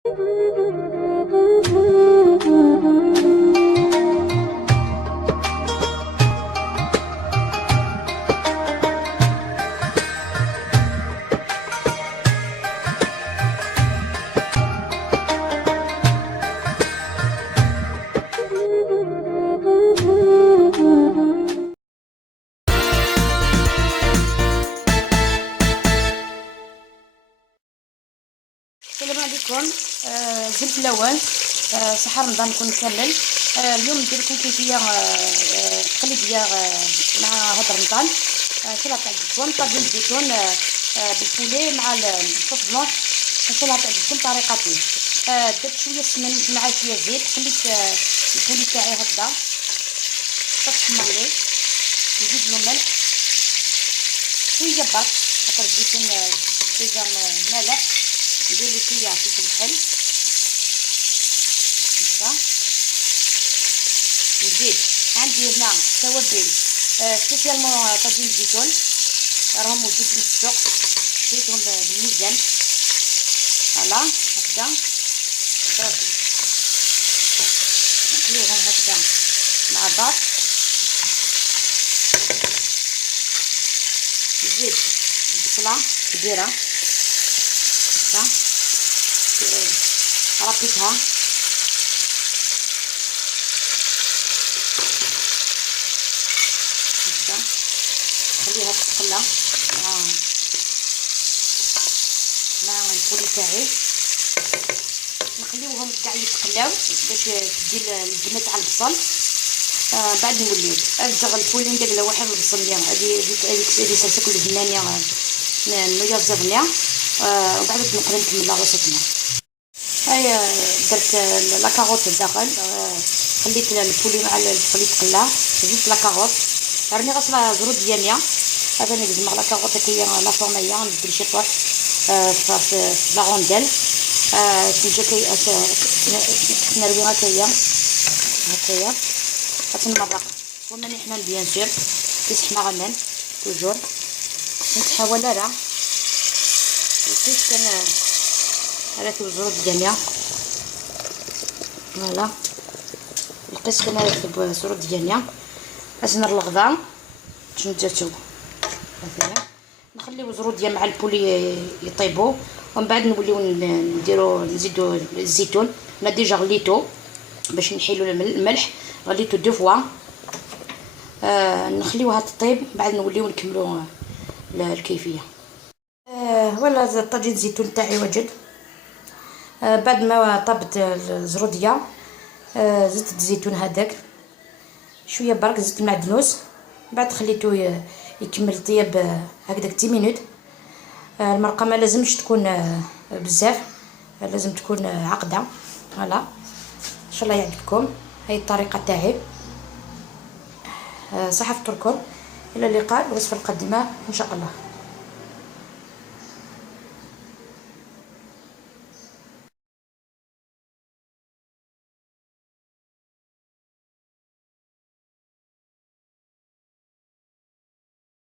السلام عليكم. زلت الاول. صحة رمضان يكون كامل. اليوم ندير لكم كيفيه تقليديه مع هذا رمضان. سلطه الزيتون، طاجين الزيتون بالبولي مع الصوص بلونش. سلطه الزيتون طريقتي. درت شويه السمن مع شويه زيت، خليت البولي تاعي هكذا تحمر ليه، نزيد له ملح شويه برك خاطر الزيتون ديجا مالح. ندير له شويه فلفل حل هكذا. نزيد عندي هنا توابل سبيسيالمون طاجين الزيتون، راهم موجودين في السوق، شريتهم بالميزان. فوالا هكذا نقليوهم هكذا مع بعض. نزيد البصله كبيره هكذا، ربيتها هكذا، نخليها تتقلى مع البولي تاعي. نخليوهم كاع يتقلاو باش تدي البنه تاع البصل. بعد نوليو ارجع البولي ندير له واحد البصليه هذه صلصه كل فنانيه نويا الزبنيه. وبعد نقدر نكمل غوصتنا. هاي درت لاكاروت الداخل، خليت البولي مع البولي تقلى، زدت لاكاروت راني غاسله زرود دياليا. هذا اللي نجمع لاكاروت هكايا لا فورميه، ندير شي طوح في لا غونديل. تنجا نروي هكايا غتنمرق وماني حمان بيان سور كيصحنا غنان توجور. نتحاول راه لقيت كان هذاك الزرود دياليا. فوالا لقيت كان هذاك الزرود دياليا. اجينا الغدا باش نجاتو مثلا نخليو الزرود ديال مع البولي يطيبوا، ومن بعد نوليو نزيدو الزيتون. انا ديجا غليتو باش نحيلو الملح، غليتو دو فوا. نخليوها تطيب بعد نوليو نكملو الكيفيه. ولا طاجين الزيتون تاعي وجد. بعد ما طابت الزروديه زدت الزيتون هذاك شويه برك، زدت المعدنوس، بعد خليته يكمل طياب هكذاك 10 مينوت. المرقه ما لازمش تكون بزاف، لازم تكون عقده. فوالا ان شاء الله يعجبكم. هاي الطريقه تاعي. صحه فطوركم، الى اللقاء الوصفه القادمه ان شاء الله.